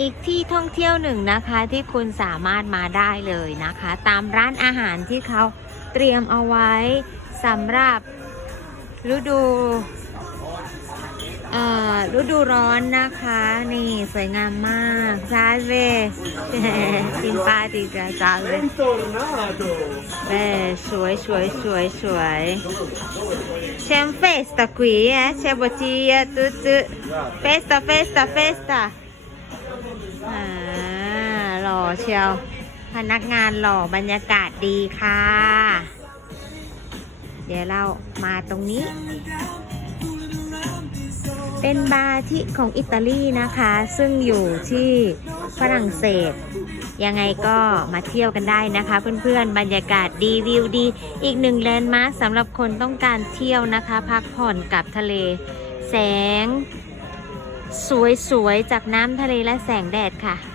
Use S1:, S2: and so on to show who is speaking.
S1: อีกที่ท่องเที่ยวหนึ่งนะคะที่คุณสามารถมาได้เลยนะคะ ตามร้านอาหารที่เขาเตรียมเอาไว้สำหรับฤดูฤดูร้อนนะคะ นี่สวยงามมากซาเวซิมปาติกาซาเวเอ้สวยสวยสวยสวยเชมเฟสตา qui eh c'è bottiglia tutto festa festa festa อ่าหล่อเชียว พนักงานหล่อบรรยากาศดีค่ะ เดี๋ยวเรามาตรงนี้ เป็นบาร์ที่ของอิตาลีนะคะ ซึ่งอยู่ที่ฝรั่งเศส ยังไงก็มาเที่ยวกันได้นะคะ เพื่อนๆ บรรยากาศดีวิวดี อีกหนึ่งแลนด์มาร์คสำหรับคนต้องการเที่ยวนะคะ พักผ่อนกับทะเล แสง สวยๆ จากน้ำทะเลและแสงแดดค่ะ